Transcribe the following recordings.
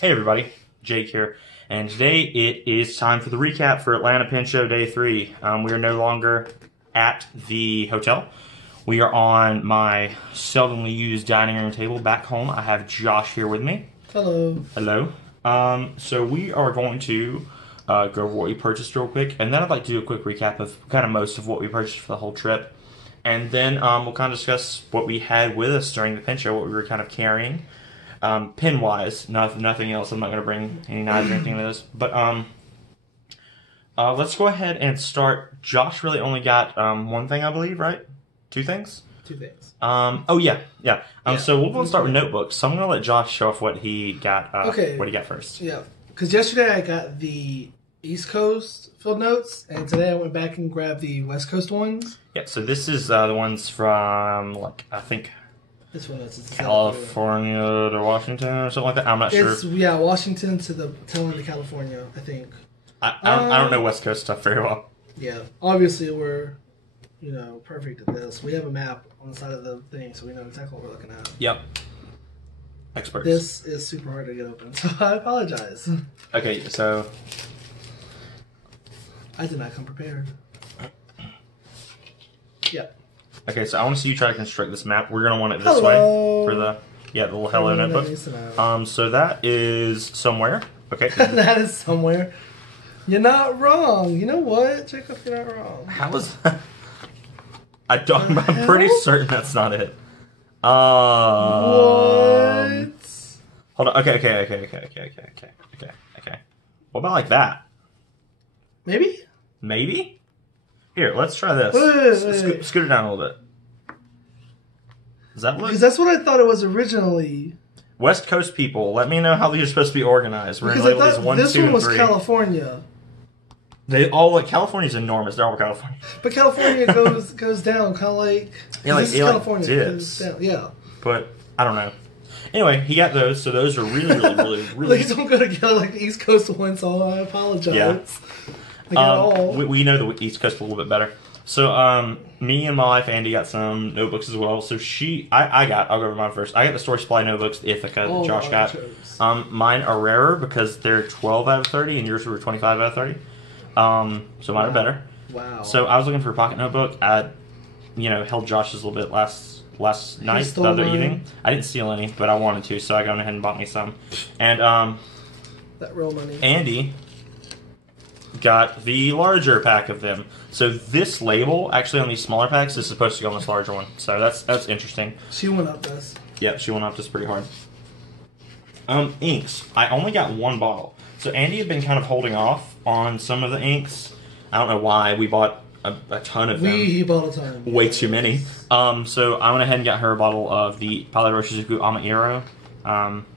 Hey everybody, Jake here, and today it is time for the recap for Atlanta Pin Show Day 3. We are no longer at the hotel. We are on my seldomly used dining room table back home. I have Josh here with me. Hello. Hello. So we are going to go over what we purchased real quick, and then I'd like to do a quick recap of kind of most of what we purchased for the whole trip. And then we'll kind of discuss what we had with us during the Pin Show, what we were kind of carrying. Pin-wise, nothing else. I'm not going to bring any knives or anything to this. But let's go ahead and start. Josh really only got one thing, I believe, right? Two things? Two things. Oh, yeah. So we'll start with notebooks. So I'm going to let Josh show off what he got, what he got first. Yeah, because yesterday I got the East Coast field notes, and today I went back and grabbed the West Coast ones. Yeah, so this is the ones from, like, I think... This one is California to Washington or something like that. I'm not sure. Yeah, Washington to the tail end of California, I think. I don't know West Coast stuff very well. Yeah, obviously we're, perfect at this. We have a map on the side of the thing, so we know exactly what we're looking at. Yep. Experts. This is super hard to get open, so I apologize. Okay, so... I did not come prepared. Yep. Okay, so I want to see you try to construct this map. We're going to want it this way for the little hello notebook. So that is somewhere. Okay. That is somewhere. You're not wrong. You know what, Jacob? You're not wrong. How is that? I'm pretty certain that's not it. What? Hold on. Okay. What about like that? Maybe? Here, let's try this. Wait. Scoot it down a little bit. Does that look? Because that's what I thought it was originally. West Coast people, let me know how these are supposed to be organized. We're going to label these 1, 2, and 3. This one was California. They all like California's enormous. They're all California. But California goes down, kind of like this is California. Dips. Down. Yeah. But I don't know. Anyway, he got those, so those are really. These don't go together like the East Coast ones, so I apologize. Yeah. We know the East Coast a little bit better. So, me and my wife, Andy, got some notebooks as well. So I'll go over mine first. I got the Story Supply notebooks, the Ithaca that Josh got. Mine are rarer because they're 12 out of 30, and yours were 25 out of 30. So mine are better. Wow. So I was looking for a pocket notebook. I, held Josh's a little bit last night, the other evening. I didn't steal any, but I wanted to, so I went ahead and bought me some. And, that real money. Andy got the larger pack of them. So this label, actually on these smaller packs, is supposed to go on this larger one. So that's interesting. She went up this. Yep, she went up this pretty hard. Inks. I only got one bottle. So Andy had been kind of holding off on some of the inks. I don't know why. We bought a ton of them. He bought a ton. Way too many. So I went ahead and got her a bottle of the Palette Shizuku Amairo,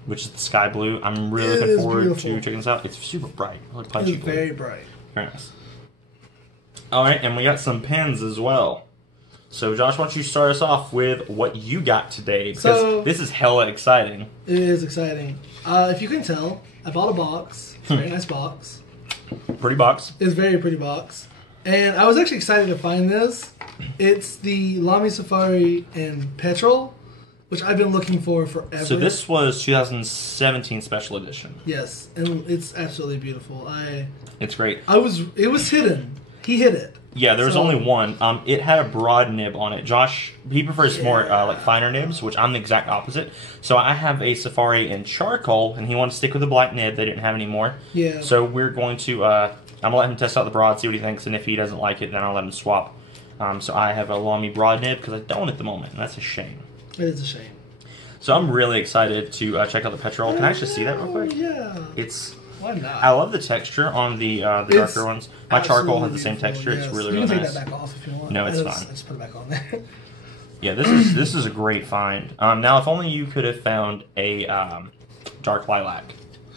which is the sky blue. I'm really looking forward to checking this out. It's super bright. Like punchy blue. Very bright. Very nice. Alright, and we got some pens as well. So Josh, why don't you start us off with what you got today? Because this is hella exciting. It is exciting. If you can tell, I bought a box. It's a very nice box. Pretty box. It's a very pretty box. And I was actually excited to find this. It's the Lamy Safari and Petrol, which I've been looking for forever. So this was 2017 special edition. Yes, and it's absolutely beautiful. It's great. It was hidden. He hid it. Yeah, there was only one. It had a broad nib on it. Josh, he prefers more like finer nibs, which I'm the exact opposite. So I have a Safari in charcoal, and he wanted to stick with the black nib. They didn't have any more. Yeah. So we're going to, I'm going to let him test out the broad, see what he thinks, and if he doesn't like it, then I'll let him swap. So I have a Lamy broad nib, because I don't at the moment, and that's a shame. It is a shame. So I'm really excited to check out the Petrol. Can I actually see that real quick? Yeah. Why not? I love the texture on the darker ones. My charcoal has the same texture. Yes. It's really nice. nice. You can take that back off if you want. No, it's fine. Just put it back on there. Yeah, this is a great find. Now, if only you could have found a dark lilac,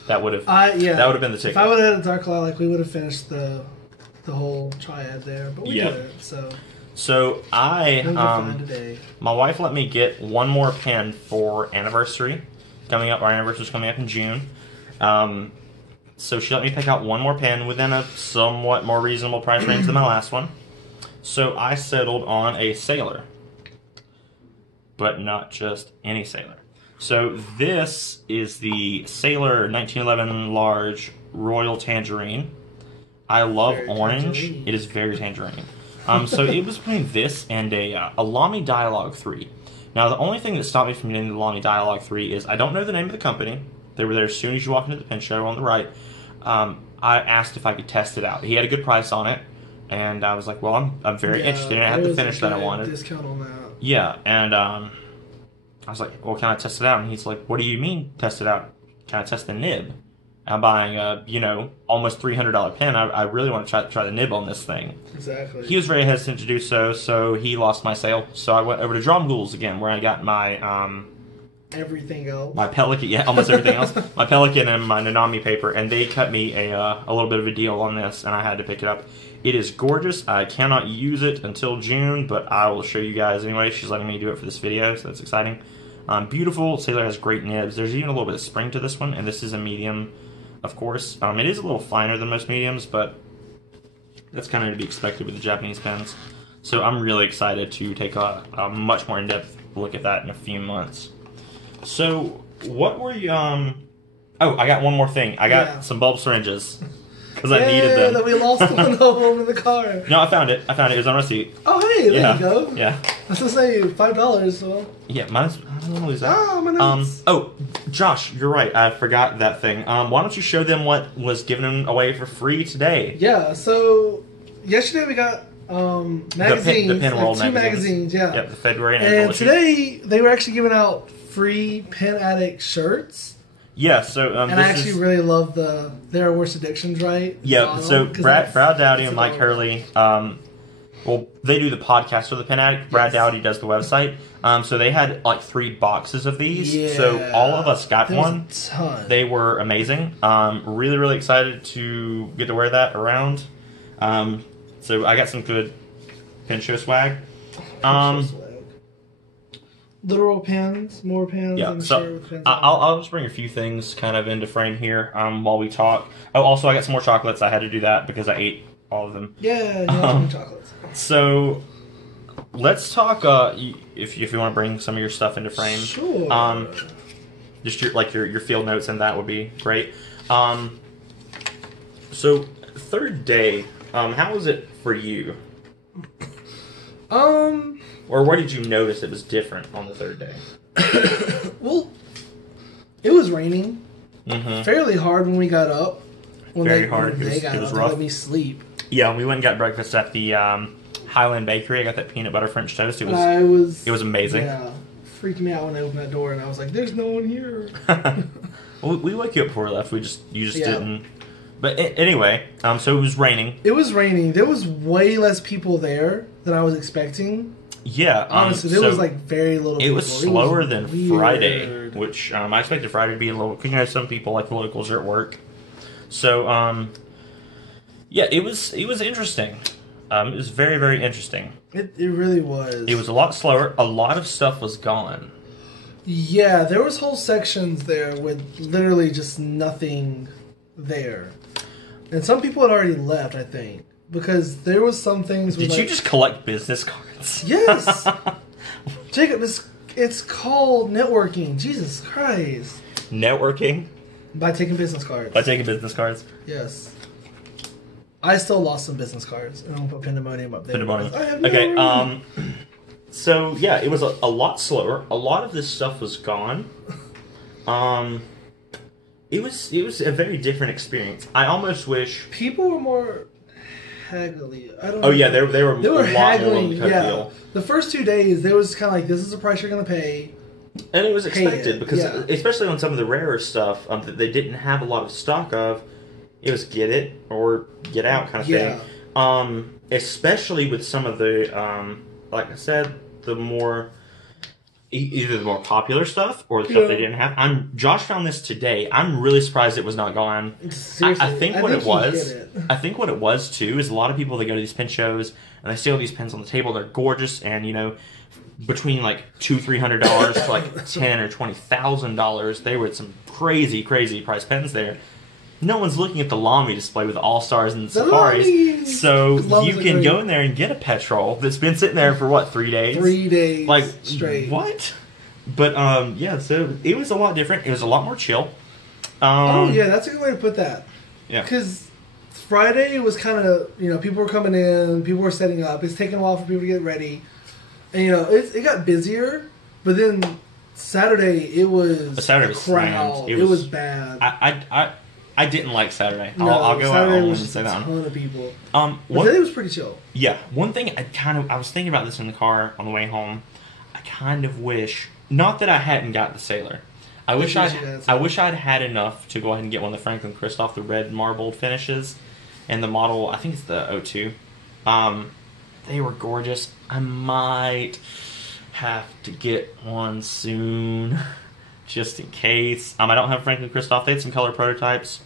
that would have that would have been the ticket. If I would have had a dark lilac, we would have finished the whole triad there, but we didn't. So my wife let me get one more pen for anniversary coming up. Our anniversary is coming up in June. So she let me pick out one more pen within a somewhat more reasonable price range than my last one. So I settled on a Sailor. But not just any Sailor. So this is the Sailor 1911 large Royal Tangerine. I love Very orange. tangerine. It is very tangerine. So it was between this and a Lamy Dialogue 3. Now, the only thing that stopped me from getting the Lamy Dialogue 3 is I don't know the name of the company. They were there as soon as you walk into the pen show on the right. I asked if I could test it out. He had a good price on it, and I was like, well, I'm very interested in it. I had the finish that I wanted. Discount on that. Yeah, and I was like, well, can I test it out? And he's like, what do you mean test it out? Can I test the nib? I'm buying a, almost $300 pen. I really want to try the nib on this thing. Exactly. He was very hesitant to do so he lost my sale. So I went over to Drum Ghouls again, where I got my everything else. my Pelican, yeah, almost everything else. My Pelican and my Nanami paper, and they cut me a little bit of a deal on this, and I had to pick it up. It is gorgeous. I cannot use it until June, but I will show you guys anyway. She's letting me do it for this video, so that's exciting. Beautiful. Sailor has great nibs. There's even a little bit of spring to this one, and this is a medium, of course. It is a little finer than most mediums, but that's kind of to be expected with the Japanese pens. So I'm really excited to take a much more in-depth look at that in a few months. So, what were you, Oh, I got one more thing. I got some bulb syringes. Because I needed them. That we lost one of them in the car. No, I found it. It was on receipt. Oh, hey, there you go. Yeah. I was going to say $5, so... Yeah, mine's... I don't want to lose that. Oh, my notes. Josh, you're right. I forgot that thing. Why don't you show them what was given away for free today? Yeah, so... Yesterday we got magazines. The Pen World two magazines, yeah. Yep, the February and And today they were actually giving out free Pen Addict shirts. Yeah, so and I actually really love their Worst Addictions, right? Yeah, so Brad Dowdy and Mike Hurley, well, they do the podcast for the Pen Addict. Brad Dowdy does the website. So they had like 3 boxes of these. Yeah. So all of us got one. A ton. They were amazing. Really, really excited to get to wear that around. So I got some good pen show swag. Literal pens, more pens. Yeah, I'm so sure with pens I'll just bring a few things kind of into frame here while we talk. Oh, also I got some more chocolates. I had to do that because I ate all of them. Yeah, some chocolates. So let's talk. If you want to bring some of your stuff into frame, sure. Just your field notes and that would be great. So third day, how was it for you? Or what did you notice that was different on the third day? Well, it was raining Mm-hmm. fairly hard when we got up. Very hard. It was rough. Let me sleep. Yeah, we went and got breakfast at the Highland Bakery. I got that peanut butter French toast. It was amazing. Yeah, freaked me out when they opened that door, and I was like, "There's no one here." Well, we woke you up before we left. You just didn't. But anyway, so it was raining. It was raining. There was way less people there than I was expecting. Yeah, honestly, there was like very little. It was slower than weird. Friday, which I expected Friday to be a little. You know, some people like the locals are at work, so yeah, it was interesting. It was very, very interesting. It really was. It was a lot slower. A lot of stuff was gone. Yeah, there was whole sections there with literally just nothing there, and some people had already left. I think. Because there was some things... Did you just collect business cards? Yes! Jacob, it's called networking. Jesus Christ. Networking? By taking business cards. By taking business cards? Yes. I still lost some business cards. And I'll put Pandemonium up there. Pandemonium. I have no Okay, so, yeah, it was a lot slower. A lot of this stuff was gone. It was a very different experience. I almost wish... People were more... haggly. I don't know. Oh yeah, they were a lot haggling. more cut deal. The first 2 days, they was kind of like, "This is the price you're going to pay," and it was expected because, especially on some of the rarer stuff that they didn't have a lot of stock of, it was get it or get out kind of thing. Especially with some of the, like I said, the more. Either the more popular stuff or the stuff they didn't have. Josh found this today. I'm really surprised it was not gone. I think what it was too is a lot of people that go to these pen shows and they see all these pens on the table. They're gorgeous and between like $200-300 to like $10,000 or $20,000. They were some crazy price pens there. No one's looking at the Lamy display with All Stars and Safaris, so you can go in there and get a Petrol that's been sitting there for what, 3 days? 3 days, like straight. What? But yeah, so it was a lot different. It was a lot more chill. Oh yeah, that's a good way to put that. Yeah. Because Friday was kind of, people were coming in, people were setting up. It's taking a while for people to get ready, and it got busier. But then Saturday it was Saturday a was crowd. slammed. It was bad. I didn't like Saturday. No, I'll go out Saturday on was and say just a that. ton of people. But But today was pretty chill. Yeah, one thing I was thinking about this in the car on the way home. I kind of wish, not that I hadn't got the Sailor. I wish I'd had enough to go ahead and get one of the Franklin Christoph, the red marbled finishes, and the model. I think it's the O2. They were gorgeous. I might have to get one soon, just in case. I don't have Franklin Christoph. They had some color prototypes.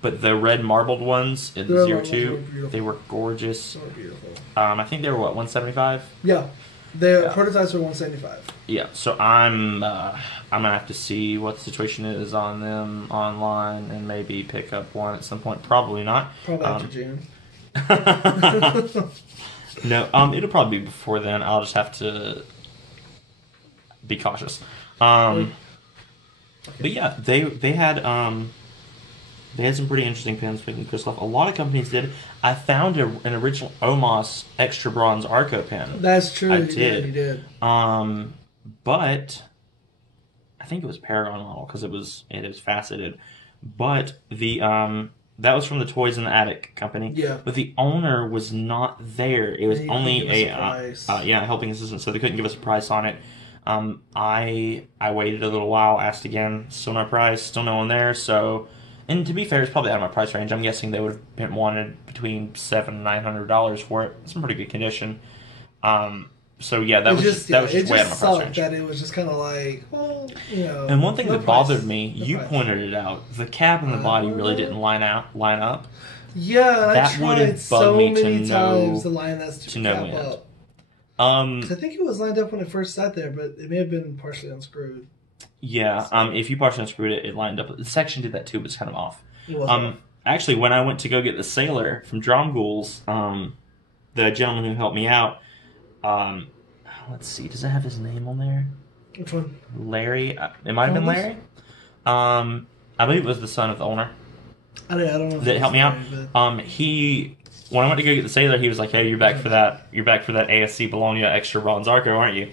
But the red marbled ones in the 02, they were gorgeous. So beautiful. I think they were, what, 175? Yeah. The prototypes were 175. Yeah, so I'm going to have to see what the situation is on them online and maybe pick up one at some point. Probably not. Probably after June. No, it'll probably be before then. I'll just have to be cautious. Okay. But yeah, they had some pretty interesting pins, picking Christoph. A lot of companies did. I found an original Omos Extra Bronze Arco pin. That's true. I did. You did. But I think it was Paragon model because it was faceted. But the that was from the Toys in the Attic company. Yeah. But the owner was not there. It was only a helping assistant, so they couldn't give us a price on it. I waited a little while, asked again, still no price, still no one there. So. And to be fair, it's probably out of my price range. I'm guessing they would have wanted between $700 and $900 for it. It's in pretty good condition. So yeah, that was just way out of my price range. That it was just kind of like, well, And one thing that bothered me, you pointed it out, the cab and the body really didn't line up. Yeah, that I tried so many times to line that stupid cab up. I think it was lined up when it first sat there, but it may have been partially unscrewed. Yeah, if you partially unscrewed it, it lined up. The section did that too, but it's kind of off. It was off. Actually, when I went to go get the Sailor from Dromgools, the gentleman who helped me out, let's see, does it have his name on there? Which one? Larry. It might have been Larry. I believe it was the son of the owner. I don't know. That helped me out. But... When I went to go get the Sailor, he was like, "Hey, you're back for that. You're back for that ASC Bologna Extra Bronze Arco, aren't you?"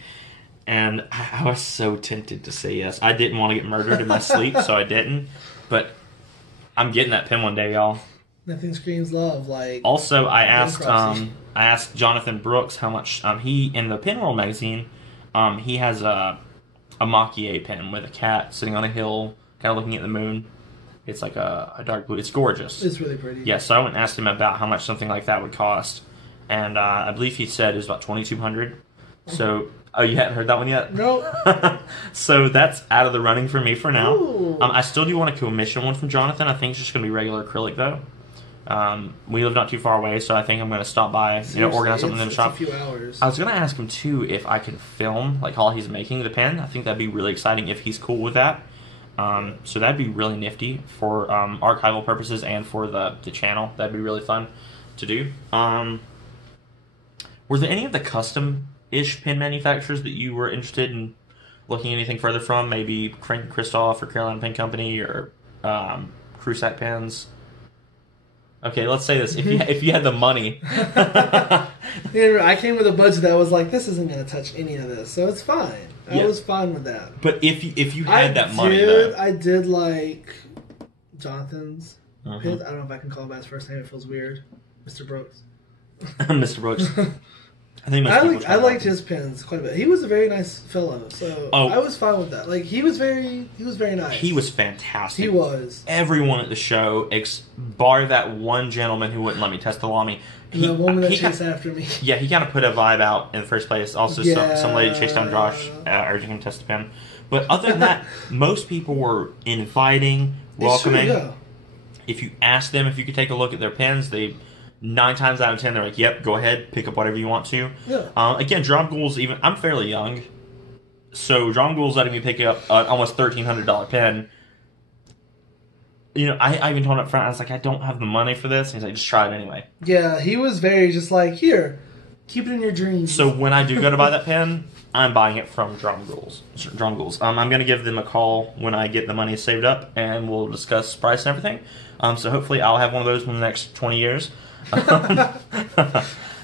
And I was so tempted to say yes. I didn't want to get murdered in my sleep, so I didn't. But I'm getting that pin one day, y'all. Nothing screams love like. Also, I asked Jonathan Brooks how much he in the Pinroll magazine. He has a Mach-E pin with a cat sitting on a hill, kind of looking at the moon. It's like a dark blue. It's gorgeous. It's really pretty. Yeah, so I went and asked him about how much something like that would cost, and I believe he said it was about $2,200. So. Oh, you hadn't heard that one yet? No. So that's out of the running for me for now. Ooh. I still do want a commission one from Jonathan. I think it's just going to be regular acrylic, though. We live not too far away, so I think I'm going to stop by, organize something in the shop. A few hours. I was going to ask him, too, if I can film, like, while he's making the pen. I think that'd be really exciting if he's cool with that. So that'd be really nifty for archival purposes and for the channel. That'd be really fun to do. Were there any of the custom-ish pen manufacturers that you were interested in looking anything further from? Maybe Franklin Christoph or Carolina Pen Company or Crusac Pens? Okay, let's say this. If you had the money. I came with a budget that was like, this isn't going to touch any of this, so it's fine. I was fine with that. But if you had that money, though. I did like Jonathan's pins. I don't know if I can call him by his first name. It feels weird. Mr. Brooks. Mr. Brooks. I liked his pins quite a bit. He was a very nice fellow, so I was fine with that. Like he was very nice. He was fantastic. He was. Everyone at the show, bar that one gentleman who wouldn't let me test the Lamy. The woman that chased after me. Yeah, he kind of put a vibe out in the first place. Also, some lady chased down Josh, urging him to test the pen. But other than that, most people were inviting, welcoming. True, yeah. If you asked them if you could take a look at their pens, 9 times out of 10, they're like, yep, go ahead, pick up whatever you want to. Yeah. Again, Dromgools, I'm fairly young, so Dromgools letting me pick up an almost $1,300 pen. I even told him up front, I was like, I don't have the money for this. And he's like, just try it anyway. Yeah, he was very just like, here, Keep it in your dreams. So when I do go to buy that pen, I'm buying it from Drum Ghouls. I'm going to give them a call when I get the money saved up, and we'll discuss price and everything. So hopefully I'll have one of those in the next 20 years.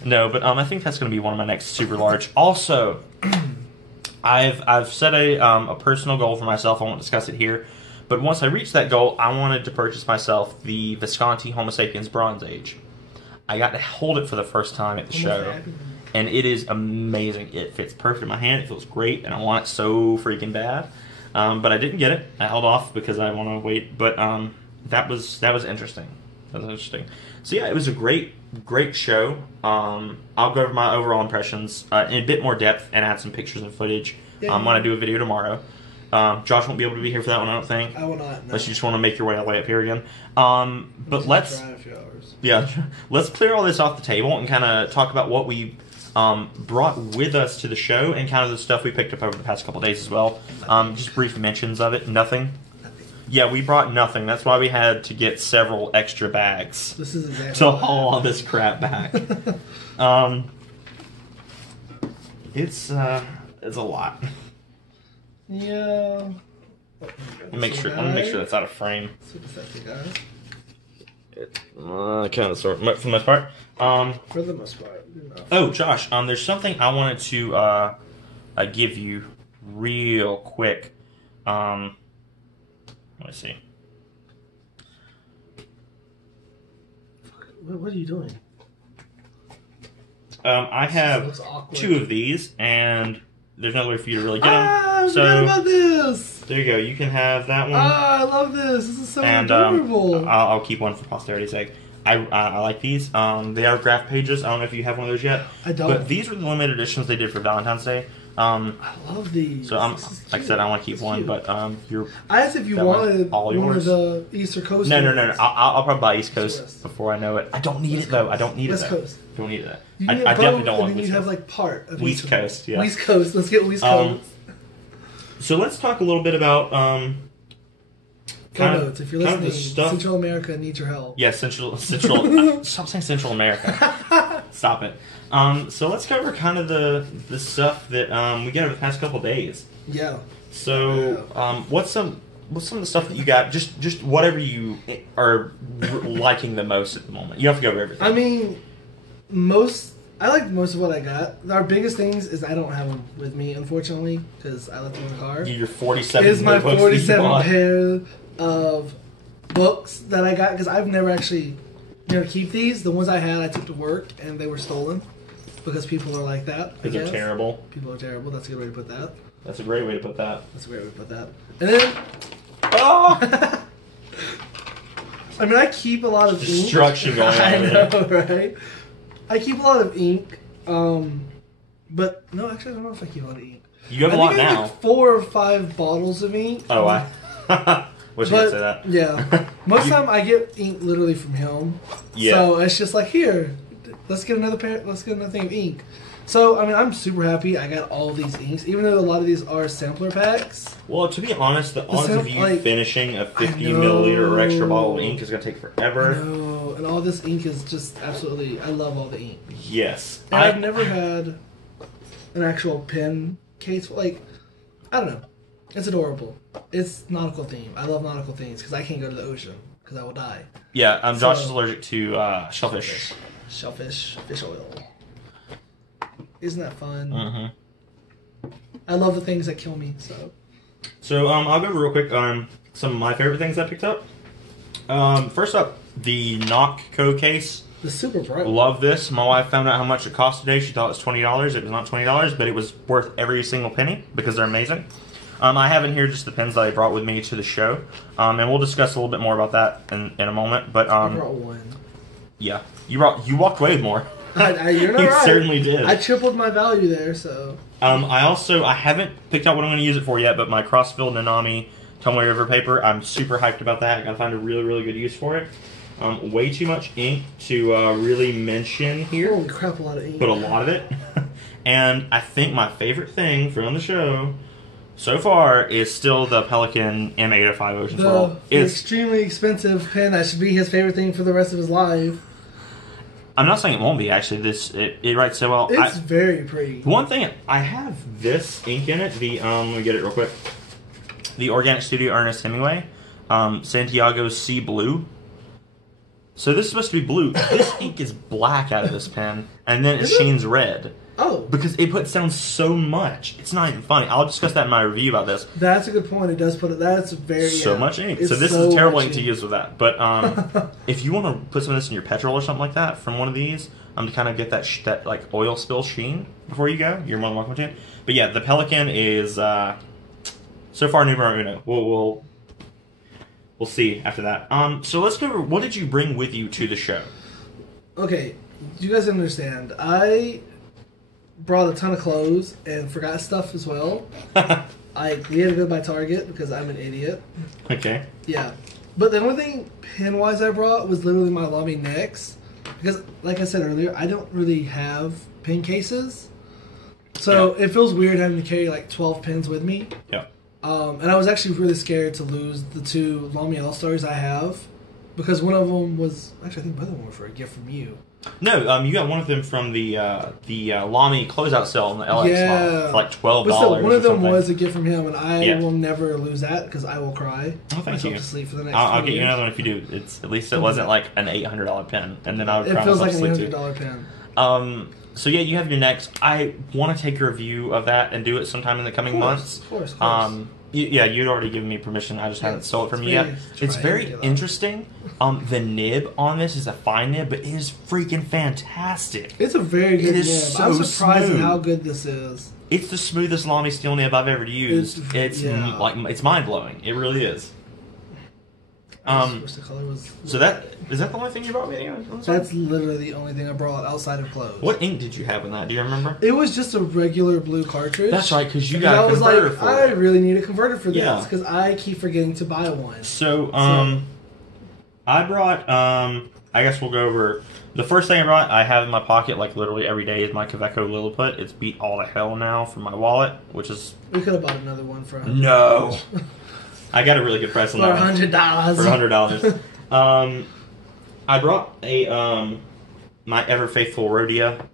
No, but I think that's going to be one of my next super large. Also, I've set a personal goal for myself. I won't discuss it here. But once I reach that goal, I wanted to purchase myself the Visconti Homo sapiens Bronze Age. I got to hold it for the first time at the show, and it is amazing. It fits perfect in my hand. It feels great, and I want it so freaking bad. But I didn't get it. I held off because I want to wait. But that was interesting. That was interesting. So yeah, it was a great show. I'll go over my overall impressions in a bit more depth and add some pictures and footage when I do a video tomorrow. Josh won't be able to be here for that one, I don't think. I will not. No. Unless you just want to make your way all the way up here again. But let's try a few hours. Yeah, let's clear all this off the table and kind of talk about what we brought with us to the show and kind of the stuff we picked up over the past couple days as well. Just brief mentions of it. Nothing. Yeah, we brought nothing. That's why we had to get several extra bags This is exactly to haul all this crap back. It's a lot. Yeah. Let me make sure that's out of frame. Super sexy guys. Kind of sort for the most part. For the most part. Enough. Oh, Josh, there's something I wanted to give you real quick. Let me see. What are you doing? I have two of these, and there's no way for you to really get them. I forgot about this! There you go. You can have that one. I love this. This is so adorable. I'll keep one for posterity's sake. I like these. They are graph pages. I don't know if you have one of those yet. I don't. But these were the limited editions they did for Valentine's Day. I love these. So like I said, I want to keep one, cute. But you're. I asked if you wanted one of the Easter Coast. No. I'll probably buy East Coast before I know it. I don't need it though. I don't need it. West Coast. Don't need it. I definitely don't want it. West You Coast. have like part of West Coast. Yeah. West Coast. Let's get West Coast. So let's talk a little bit about Notes. If you're listening, stuff. Central America needs your help. Yeah, Central. Stop saying Central America. Stop it. So let's cover kind of the stuff that we got over the past couple days. Yeah. So what's some of the stuff that you got? Just whatever you are liking the most at the moment. You have to go over everything. I mean, I like most of what I got. Our biggest things is I don't have them with me, unfortunately, because I left them in the car. Your 47. Is my books 47 pair of books that I got, because I've never actually keep these. The ones I had, I took to work and they were stolen because people are like that. Because they're terrible. People are terrible. That's a good way to put that. That's a great way to put that. That's a great way to put that. And then, oh, I mean, I keep a lot of destruction ink. going on. I know, right? I keep a lot of ink, but no, actually, I don't know if I keep a lot of ink. You have a lot now. Like 4 or 5 bottles of ink. Oh, I. Wish you could say that. Yeah. Most of the time I get ink literally from him. Yeah. So it's just like, here, let's get another thing of ink. So, I mean, I'm super happy I got all these inks, even though a lot of these are sampler packs. Well, to be honest, the odds of you finishing a 50 milliliter or extra bottle of ink is going to take forever. I know. And all this ink is just absolutely, I love all the ink. Yes. And I've never had an actual pen case. Like, I don't know. It's adorable. It's nautical theme. I love nautical themes because I can't go to the ocean because I will die. Yeah, Josh is allergic to shellfish. Shellfish, fish oil. Isn't that fun? Mm-hmm. I love the things that kill me. So I'll go over real quick some of my favorite things I picked up. First up, the Nocco case. The super bright. Love this. My wife found out how much it cost today. She thought it was $20. It was not $20, but it was worth every single penny because they're amazing. I have in here just the pens that I brought with me to the show, and we'll discuss a little bit more about that in a moment. But I brought one. Yeah, you walked away with more. You're not you right. certainly did. I tripled my value there, so. I haven't picked out what I'm going to use it for yet, but my Crossfield Nanami Tomoe River paper, I'm super hyped about that. I got to find a really, really good use for it. Way too much ink to really mention here. Holy crap, a lot of ink. But a lot of it. And I think my favorite thing from the show so far is still the Pelikan M805 Ocean Swirl. The extremely expensive pen that should be his favorite thing for the rest of his life. I'm not saying it won't be. Actually, it writes so well. It's very pretty. One thing, I have this ink in it. Let me get it real quick. The Organic Studio Ernest Hemingway, Santiago Sea Blue. So this is supposed to be blue. This ink is black out of this pen, and then it shines red. Oh. Because it puts down so much. It's not even funny. I'll discuss that in my review about this. That's a good point. It does put it. That's very so much ink. It's So this is a terrible ink much to use with that. But if you want to put some of this in your petrol or something like that from one of these, to kind of get that like oil spill sheen before you go, you're more than welcome to. But yeah, the Pelican is so far numero uno. We'll see after that. So let's go over, what did you bring with you to the show? Okay, you guys understand. I brought a ton of clothes and forgot stuff as well. We had to go by Target because I'm an idiot. Okay. Yeah. But the only thing pen-wise I brought was literally my Lamy Nex. Because, like I said earlier, I don't really have pen cases. So it feels weird having to carry like 12 pens with me. Yeah. And I was actually really scared to lose the 2 Lamy All-Stars I have. Because one of them was... Actually, I think both of them were for a gift from you. No, you got one of them from the Lamy closeout sale on the LX model for like $12. But still, one of them something. was a gift from him, and I will never lose that because I will cry. Oh, thank you. To sleep for the next I'll get years. you another one if you do. It's at least it wasn't like an $800 pen, and then I would cry It feels myself like to an sleep $800 too. pen. So yeah, you have your next. I want to take a review of that and do it sometime in the coming months. Of course. Yeah, you'd already given me permission. I just haven't stole it from you yet. It's very interesting. The nib on this is a fine nib, but it is freaking fantastic. It's a very good nib. So I'm surprised smooth. at how good this is. It's the smoothest Lamy steel nib I've ever used. It's it's mind blowing. It really is. Wish the color was. So is that the only thing you brought me? That's literally the only thing I brought outside of clothes. What ink did you have in that? Do you remember? It was just a regular blue cartridge. That's right, because you got a converter for it. I really need a converter for Yeah. this because I keep forgetting to buy one. So I brought I guess we'll go over the first thing I brought. I have in my pocket like literally every day is my Kaweco Lilliput. It's beat all to hell now from my wallet, which is We could have bought another one for no. I got a really good price on that one. $100. For $100. I brought a my ever faithful Rhodia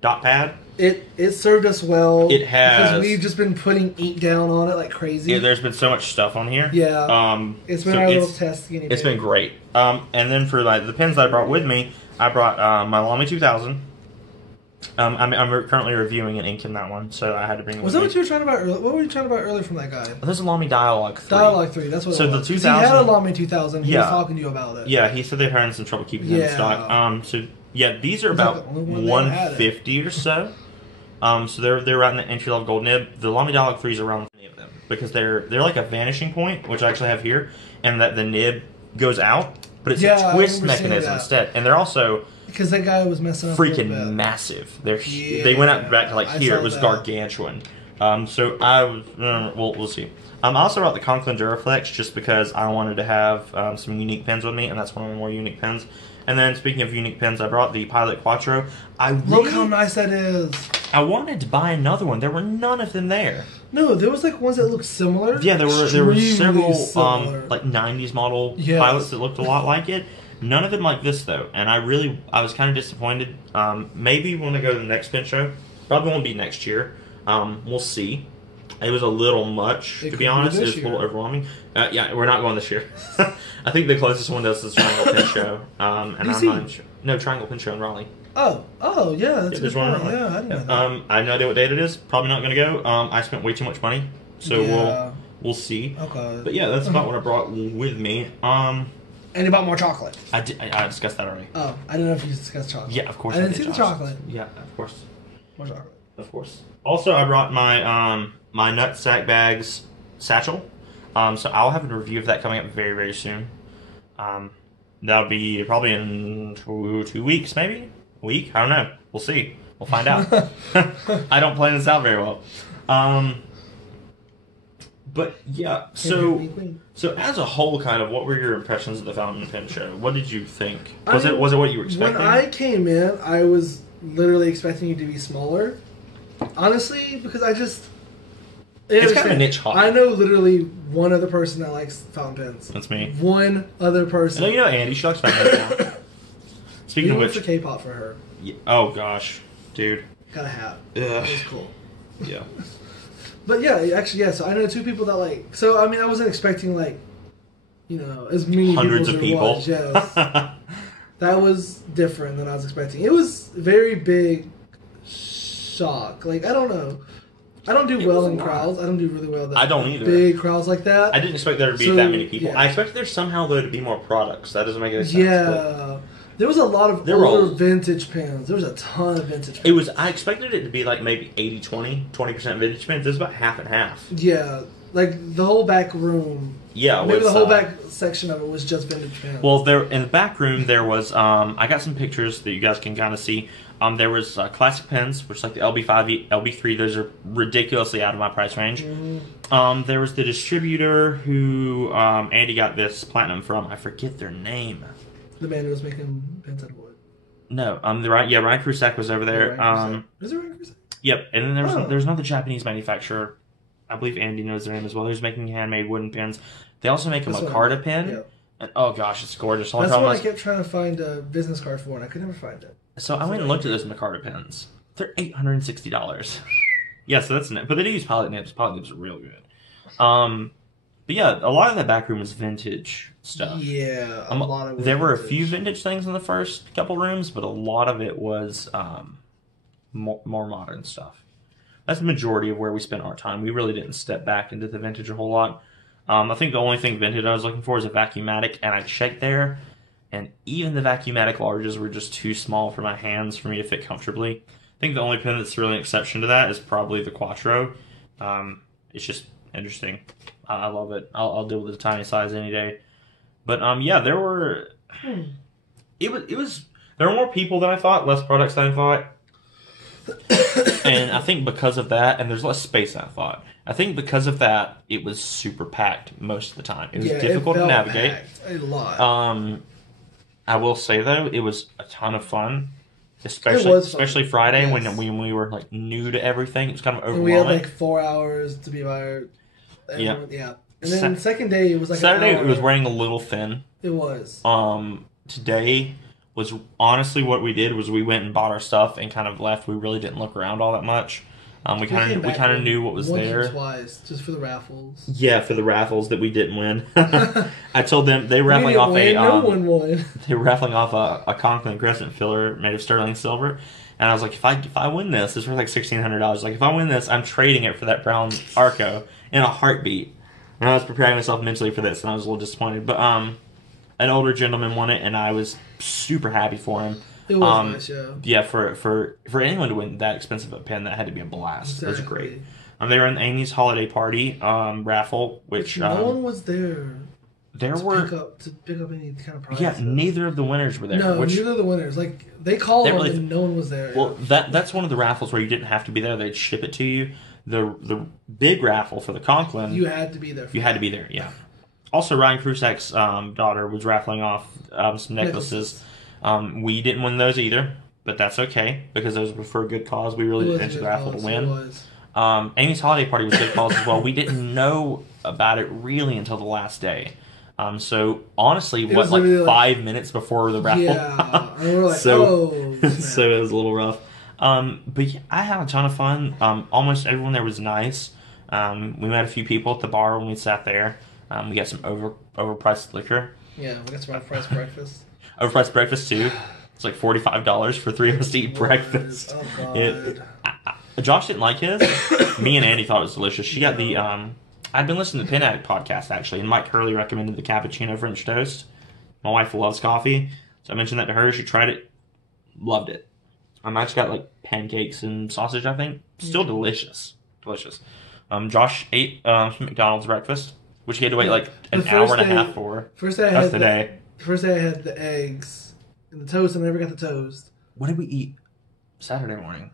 dot pad. It served us well. It has, because we've just been putting ink down on it like crazy. Yeah, there's been so much stuff on here. Yeah. It's been our little test. It's been great. And then for the pens that I brought with me, I brought my Lamy 2000. I'm currently reviewing an ink in that one, so I had to bring it. Was that what you were trying about earlier? What were you trying about earlier from that guy? This is a Lamy Dialogue 3. Dialogue 3, that's what so it was. So the 2000... He had a Lamy 2000, he was Yeah. talking to you about it. Yeah, he said they're having some trouble keeping them in stock. So, yeah, these are about the only one that had it. $150 or so. So they're around the entry-level gold nib. The Lamy Dialogue 3 is around any of them, because they're like a vanishing point, which I actually have here, and that the nib goes out, but it's a twist mechanism instead. And they're also... Because that guy was messing up freaking massive. They went out back to like here. It was gargantuan. So I was. We'll see. I also brought the Conklin Duraflex just because I wanted to have some unique pens with me, and that's one of the more unique pens. And then speaking of unique pens, I brought the Pilot Quattro. Look how nice that is. I wanted to buy another one. There were none of them there. No, there was like ones that looked similar. Yeah, there were several similar. like 90s model pilots that looked a lot like it. None of them like this though, and I was kind of disappointed. Maybe when I go to the next pen show, probably won't be next year. We'll see. It was a little much, to be honest. It was a little overwhelming. Yeah, we're not going this year. I think the closest one does is Triangle Pen Show, and I'm not even sure. No, Triangle Pen Show in Raleigh. Oh, yeah, that's there's one in Raleigh. Yeah, I didn't know that. I have no idea what date it is. Probably not going to go. I spent way too much money, so we'll see. Okay. But yeah, that's about what I brought with me. And you bought more chocolate. I discussed that already. Oh, I didn't know if you discussed chocolate. Yeah, of course. I didn't see the chocolate. Yeah, of course. More chocolate. Of course. Also, I brought my my Nutsack Bags satchel. So I'll have a review of that coming up very, very soon. That'll be probably in 2 weeks, maybe a week. I don't know. We'll see. We'll find out. I don't plan this out very well. But yeah, so as a whole, kind of, what were your impressions of the Fountain Pen Show? What did you think? Was it what you were expecting? When I came in, I was literally expecting you to be smaller. Honestly, because it's kind of a niche hobby. I know literally one other person that likes fountain pens. That's me. One other person. No, you know Andy. She likes fountain pens now. Speaking We of went which, for K-pop for her. yeah, oh gosh, dude. Got a hat. Ugh. It was cool. Yeah. But yeah, actually, yeah. So I know two people that like. So I mean, I wasn't expecting like, as many Hundreds of people. people. As there was, yes, that was different than I was expecting. It was very big shock. Like I don't know. I don't do It well was a in lot. crowds. I don't do really well. I don't either. Big crowds like that. I didn't expect there to be So, that many people. yeah. I expected there somehow though to be more products. That doesn't make any sense. Yeah. There was a lot of There were older all- vintage pins. There was a ton of vintage pins. It was. I expected it to be like maybe 80-20, 20% vintage pins. This is about half and half. Yeah. Like the whole back room. Yeah, Maybe was, the whole back section of it was just vintage pins. Well, there in the back room there was. I got some pictures that you guys can kind of see. There was classic pens, which like the LB5, LB3. Those are ridiculously out of my price range. Mm-hmm. There was the distributor who Andy got this platinum from. I forget their name. The man who was making pins out of wood. No, Ryan Krusak was over there. Ryan Krusak. Is it Ryan Krusak? Yep, and then Oh. there's another Japanese manufacturer. I believe Andy knows their name as well. Who's making handmade wooden pins. They also make a This one. micarta pin. Yeah. And oh gosh, it's gorgeous. The only That's problem what I is- kept trying to find a business card for, and I could never find it. So I went and looked at those micarta pins. They're $860. Yeah, so that's but they do use pilot nibs. Pilot nibs are real good. But yeah, a lot of that back room is vintage stuff. Yeah, a lot of There were a vintage. few vintage things in the first couple rooms, but a lot of it was more modern stuff. That's the majority of where we spent our time. We really didn't step back into the vintage a whole lot. I think the only thing vintage I was looking for is a Vacuumatic, and I checked there, and even the Vacuumatic larges were just too small for my hands for me to fit comfortably. I think the only pen that's really an exception to that is probably the Quattro. It's just interesting. I love it. I'll deal with the tiny size any day. But yeah, there were. It was. There were more people than I thought. Less products than I thought. And I think because of that, and there's less space than I thought. I think because of that, it was super packed most of the time. It was difficult to felt navigate. packed a lot. I will say though, it was a ton of fun. was fun. Especially Friday Yes. when we were like new to everything. It was kind of And we had overwhelming. like 4 hours to be by our. Yeah. Yeah. And then second day it was like Saturday an it hour. was wearing a little thin. It was. Today was honestly what we did was we went and bought our stuff and kind of left. We really didn't look around all that much. We came kind back of knew what was once there. or twice just for the raffles. Yeah, for the raffles that we didn't win. I told them they were We raffling didn't off win, no one won. they were raffling off a Conklin Crescent filler made of sterling silver. And I was like, if I win this was like $1,600. Like if I win this, I'm trading it for that brown Arco in a heartbeat. And I was preparing myself mentally for this, and I was a little disappointed. But an older gentleman won it, and I was super happy for him. It was nice, yeah. Yeah, for anyone to win that expensive a pen, that had to be a blast. It was great. They were in Amy's holiday party raffle, which no one was there. There to were pick up any kind of prize. yeah, neither of the winners were there. No, which, neither of the winners. Like they called them, really- and no one was there. well, that's one of the raffles where you didn't have to be there; they'd ship it to you. The big raffle for the Conklin, you had to be there. you had to be there. Yeah. Also, Ryan Krusak's daughter was raffling off some necklaces. We didn't win those either, but that's okay because those were for a good cause. We really It was didn't a enter the good raffle to cause, win. it was. Amy's holiday party was a good cause as well. We didn't know about it really until the last day. So honestly, was like literally 5 minutes before the raffle? Yeah, and we were like, So- oh, snap. So it was a little rough. But yeah, I had a ton of fun. Almost everyone there was nice. We met a few people at the bar when we sat there. We got some overpriced liquor. Yeah, we got some price breakfast. Overpriced breakfast too. It's like $45 for 3 of us to eat breakfast. Oh god. Josh didn't like his. Me and Andy thought it was delicious. She got the I'd been listening to the Pen Addict podcast actually, and Mike Hurley recommended the cappuccino French toast. My wife loves coffee, so I mentioned that to her. She tried it, loved it. I just got like pancakes and sausage. I think still delicious. Josh ate some McDonald's breakfast, which he had to wait like an hour and a half for. First day I That's had the day. First day I had the eggs and the toast, and I never got the toast. What did we eat Saturday morning?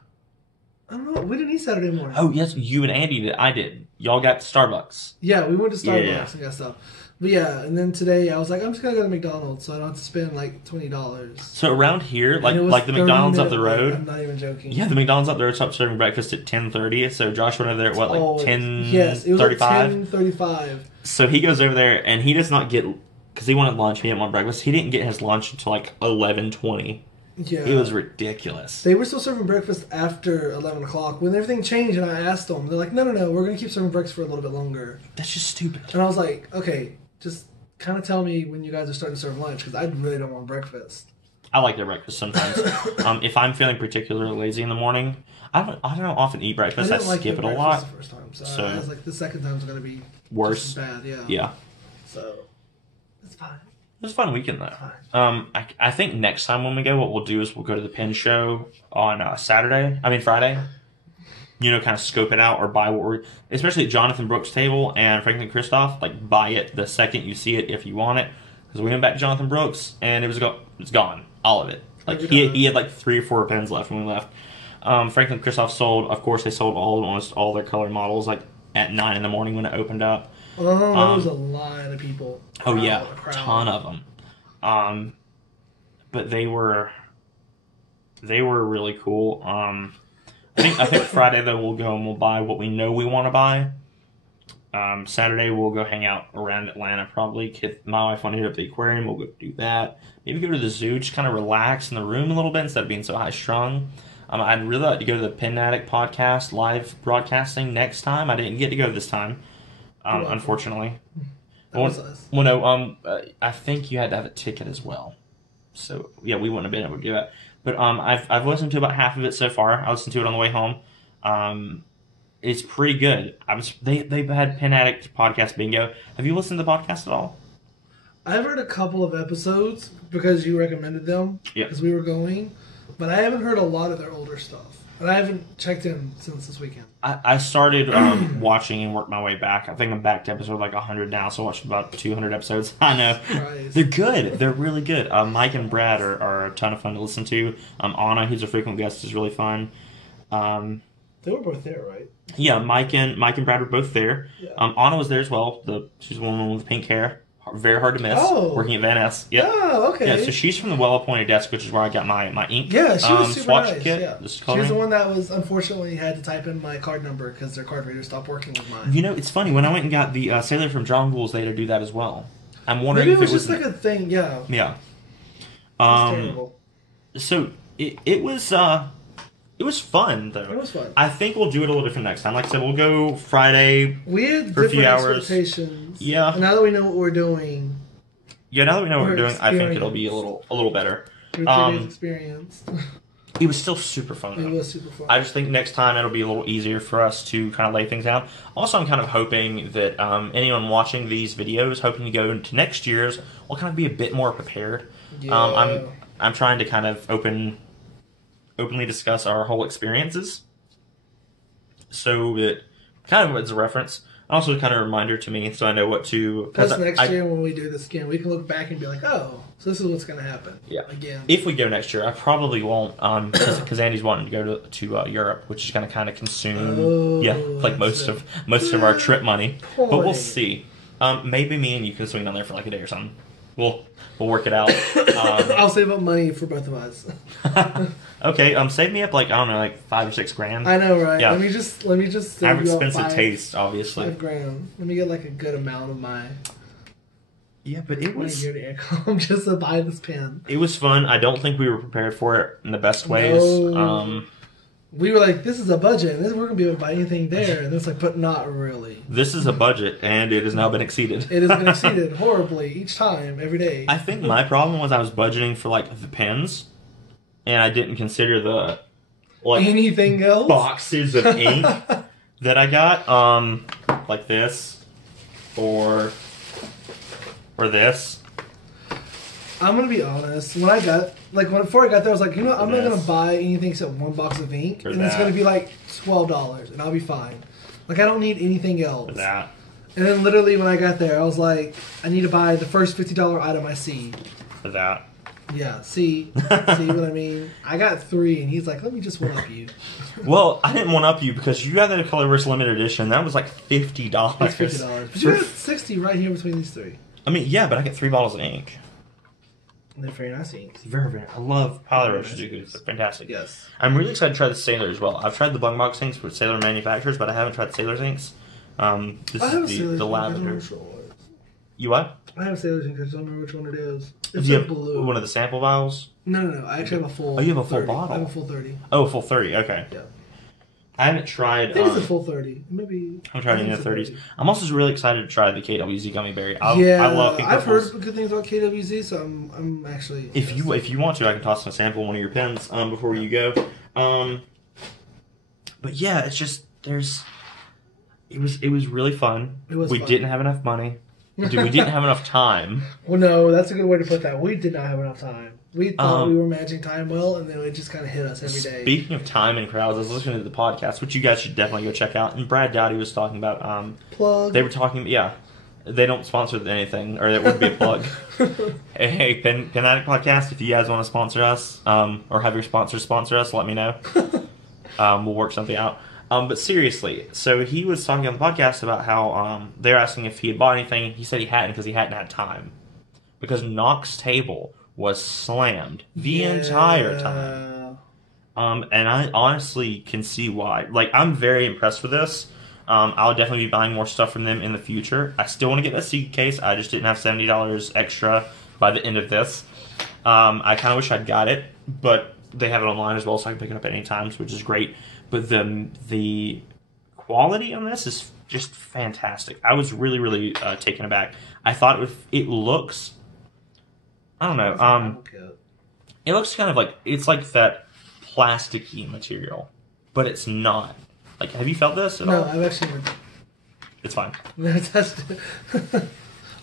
I don't know. We didn't eat Saturday morning. Oh yes, you and Andy did. I did. Y'all got Starbucks. Yeah, we went to Starbucks Yeah. and got stuff. But yeah, and then today I was like, I'm just gonna go to McDonald's, so I don't have to spend like $20. So around here, And it was like the 30 McDonald's up the minute wait. road. I'm not even joking. Yeah, the McDonald's up there stopped serving breakfast at 10:30. So Josh went over there at what, like Oh, 10:35? Yes, it was like 10:35. So he goes over there and he does not get because he wanted lunch. He didn't want breakfast. He didn't get his lunch until like 11:20. Yeah. It was ridiculous. They were still serving breakfast after 11 o'clock. When everything changed and I asked them, they're like, no, we're going to keep serving breakfast for a little bit longer. That's just stupid. And I was like, okay, just kind of tell me when you guys are starting to serve lunch because I really don't want breakfast. I like their breakfast sometimes. If I'm feeling particularly lazy in the morning, I don't often eat breakfast. I skip it a lot. The first time, so I was like, the second time's going to be worse. Just as bad, yeah. Yeah. So, it's fine. It was a fun weekend, though. I think next time when we go, what we'll do is we'll go to the Penn show on Friday. You know, kind of scope it out or buy what we're... Especially at Jonathan Brooks' table and Franklin Christoph, like, buy it the second you see it if you want it. Because we went back to Jonathan Brooks, and it's gone. All of it. Like, he had, like, 3 or 4 pens left when we left. Franklin Christoph sold... Of course, they sold almost all their color models, like, at 9 in the morning when it opened up. There was a line of people. A ton of them. But they were really cool. I think Friday though we'll go and we'll buy what we know we want to buy. Saturday we'll go hang out around Atlanta probably. My wife wanted to hit up the aquarium. We'll go do that. Maybe go to the zoo, just kind of relax in the room a little bit instead of being so high strung. I'd really like to go to the Pen Addict podcast live broadcasting next time. I didn't get to go this time. Unfortunately. That was us. Well, no, I think you had to have a ticket as well. So, yeah, we wouldn't have been able to do that. But I've listened to about half of it so far. I listened to it on the way home. It's pretty good. They've had Pen Addict podcast bingo. Have you listened to the podcast at all? I've heard a couple of episodes because you recommended them. Yeah. Because we were going. But I haven't heard a lot of their older stuff. And I haven't checked in since this weekend. I started watching and worked my way back. I think I'm back to episode like 100 now, so I watched about 200 episodes. I know. Christ. They're good. They're really good. Mike and Brad are a ton of fun to listen to. Anna, who's a frequent guest, is really fun. They were both there, right? Yeah, Mike and Brad were both there. Yeah. Anna was there as well. She's the woman with the pink hair. Very hard to miss. Oh. Working at Van Ness. Yep. Oh, okay. Yeah, so she's from the Well-Appointed Desk, which is where I got my ink. Yeah, she was super swatch nice. kit. Yeah. She was the one that was unfortunately had to type in my card number because their card reader stopped working with mine. You know, it's funny. When I went and got the Sailor from Jongles, they had to do that as well. I'm wondering Maybe if it was just like a thing. Yeah. Yeah. It's terrible. So it was fun though. It was fun. I think we'll do it a little different next time. Like I said, we'll go Friday. We had for a different few hours. expectations. Yeah. And now that we know what we're doing. Yeah, now that we know what we're doing, I think experience. it'll be a little better. Experience. It was still super fun though. It was super fun. I just think next time it'll be a little easier for us to kind of lay things out. Also, I'm kind of hoping that anyone watching these videos, hoping to go into next year's, will kind of be a bit more prepared. Yeah. I'm trying to kind of openly discuss our whole experiences, so that kind of as a reference. Also, kind of a reminder to me, so I know what to. Plus, next year when we do this again, we can look back and be like, "Oh, so this is what's going to happen." Yeah. Again, if we go next year, I probably won't, because Andy's wanting to go to Europe, which is going to kind of consume, like most of our trip money. But we'll see. Maybe me and you can swing down there for like a day or something. We'll work it out. I'll save up money for both of us. Okay, save me up like, I don't know, like $5 or $6 grand. I know, right? Yeah. Let me just save I have you up expensive taste, obviously. $5 grand. Let me get like a good amount of my. Yeah, but it was just to buy this pen. It was fun. I don't think we were prepared for it in the best ways. No. We were like, this is a budget, and we're gonna be able to buy anything there, and it's like, but not really. This is a budget, and it has now been exceeded. It has been exceeded horribly each time, every day. I think my problem was I was budgeting for like the pens, and I didn't consider the anything else boxes of ink that I got, like this or this. I'm gonna be honest. When I got before I got there, I was like, you know what? I'm not gonna buy anything except one box of ink, and it's gonna be like $12, and I'll be fine. Like I don't need anything else. For that. And then literally when I got there, I was like, I need to buy the first $50 item I see. For that. Yeah. See what I mean? I got 3, and he's like, let me just one up you. Well, I didn't one up you because you got that Colorverse limited edition. That was like $50. It's $50, but you got 60 right here between these 3. I mean, yeah, but I get 3 bottles of ink. They're very nice inks. Very, very. I love Poly Suzuki. They're fantastic. Yes. I'm really excited to try the Sailor as well. I've tried the Bung Box inks with Sailor manufacturers, but I haven't tried Sailor's inks. This is the lavender. You what? I have Sailor Scene because I don't remember which one it is. Do It's you like have blue. one of the sample vials? No. I actually have a full. Oh, you have a full 30. bottle? I have a full 30. Oh, full 30. Okay. Yeah. I haven't tried. I think it's a full 30. Maybe. I'm trying any of the 30s. I'm also really excited to try the KWZ gummy berry. I love pink I've ripples. heard good things about KWZ, so I'm actually. If you want to, I can toss a sample one of your pens before you go. But yeah, it's just it was really fun. We didn't have enough money. We didn't have enough time. Well, no, that's a good way to put that. We did not have enough time. We thought we were managing time well, and then it just kind of hit us every day. Speaking of time and crowds, I was listening to the podcast, which you guys should definitely go check out. And Brad Dowdy was talking about. Plug. They were talking. Yeah, they don't sponsor anything, or that would be a plug. Hey, Pen Addict Podcast, if you guys want to sponsor us, or have your sponsors sponsor us, let me know. We'll work something out. But seriously, so he was talking on the podcast about how they were asking if he had bought anything. He said he hadn't because he hadn't had time. Because Knock's table was slammed the entire time. And I honestly can see why. Like, I'm very impressed with this. I'll definitely be buying more stuff from them in the future. I still want to get that seed case. I just didn't have $70 extra by the end of this. I kind of wish I'd got it, but they have it online as well, so I can pick it up at any time, which is great. But the quality on this is just fantastic. I was really, really taken aback. I thought it looks, I don't know, it looks kind of like, it's like that plasticky material, but it's not. Like, have you felt this at all? No, I've actually never. It's fine. Never tested it.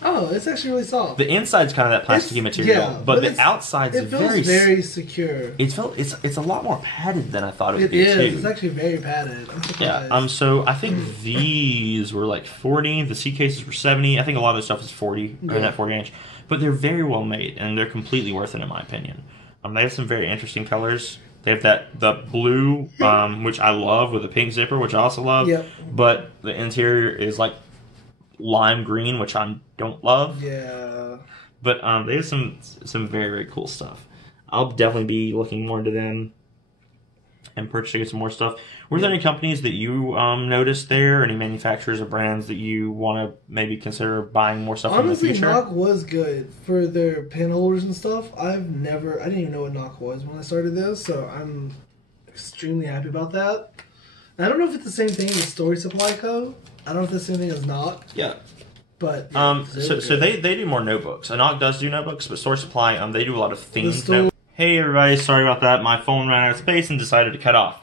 Oh, it's actually really soft. The inside's kind of that plasticky material, but the outside's very secure. It's a lot more padded than I thought it would be. It is. Too. It's actually very padded. I'm surprised. Yeah. So I think these were like 40. The C cases were 70. I think a lot of the stuff is 40 or that 40 inch, but they're very well made and they're completely worth it in my opinion. They have some very interesting colors. They have the blue, which I love, with a pink zipper, which I also love. Yep. But the interior is like lime green, which I don't love. Yeah. But they have some very, very cool stuff. I'll definitely be looking more into them and purchasing some more stuff. Were there any companies that you noticed there? Any manufacturers or brands that you want to maybe consider buying more stuff in the future? Honestly, Knock was good for their pen holders and stuff. I didn't even know what Knock was when I started this, so I'm extremely happy about that. And I don't know if it's the same thing as Story Supply Co. I don't know if it's the same thing as Knock. Yeah. But yeah, so they do more notebooks. Knock does do notebooks, but Story Supply they do a lot of themed notebooks. Hey everybody, sorry about that. My phone ran out of space and decided to cut off.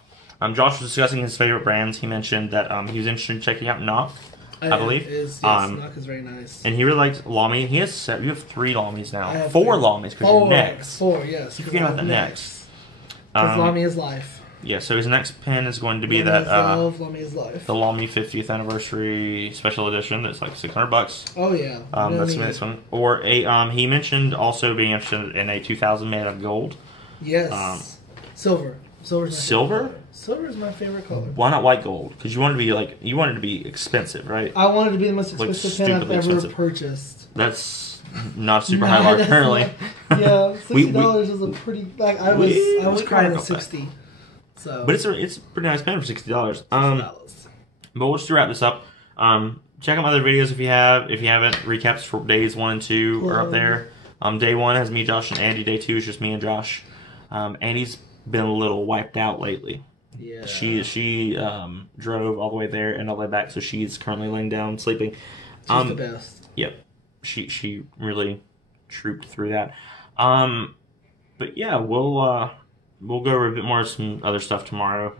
Josh was discussing his favorite brands. He mentioned that he was interested in checking out Knock, I believe. Knock is very nice. And he really liked Lamy. You have 3 Lamys now. 4 Lamys because you're next. 4, yes. Keep forgetting about the next. Because Lamy is life. Yeah, so his next pen is going to be Lamy is life. The Lamy 50th anniversary special edition. That's like $600. Oh yeah. That's the next one. Or he mentioned also being interested in a 2000 made of gold. Yes. Silver. Silver? Silver is my favorite color. Why not white gold? Because you wanted to be expensive, right? I wanted to be the most expensive pen I've ever purchased. That's not super high mark currently. Yeah, $60 is a pretty. Like I was crying at $60. So. But it's a pretty nice pen for $60. But we'll just wrap this up. Check out my other videos if you haven't. Recaps for days 1 and 2 are up there. Day 1 has me, Josh, and Andy. Day 2 is just me and Josh. Andy's been a little wiped out lately. Yeah. She drove all the way there and all the way back, so she's currently laying down sleeping. She's the best. Yep. She really trooped through that. But yeah, we'll go over a bit more of some other stuff tomorrow.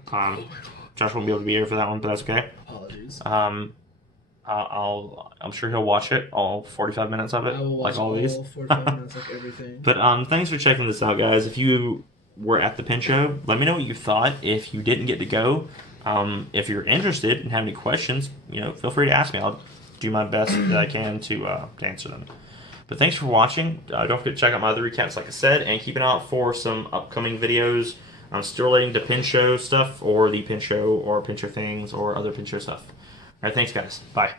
Josh won't be able to be here for that one, but that's okay. Apologies. I'm sure he'll watch it, all 45 minutes of it, like all these. 45 minutes, like everything. But thanks for checking this out, guys. If you were at the pen show, let me know what you thought. If you didn't get to go, if you're interested and have any questions, feel free to ask me. I'll do my best that I can to answer them. But thanks for watching. Don't forget to check out my other recaps, like I said, and keep an eye out for some upcoming videos still relating to Pen Show stuff, or the Pen Show, or Pen Show things, or other Pen Show stuff. All right, thanks, guys. Bye.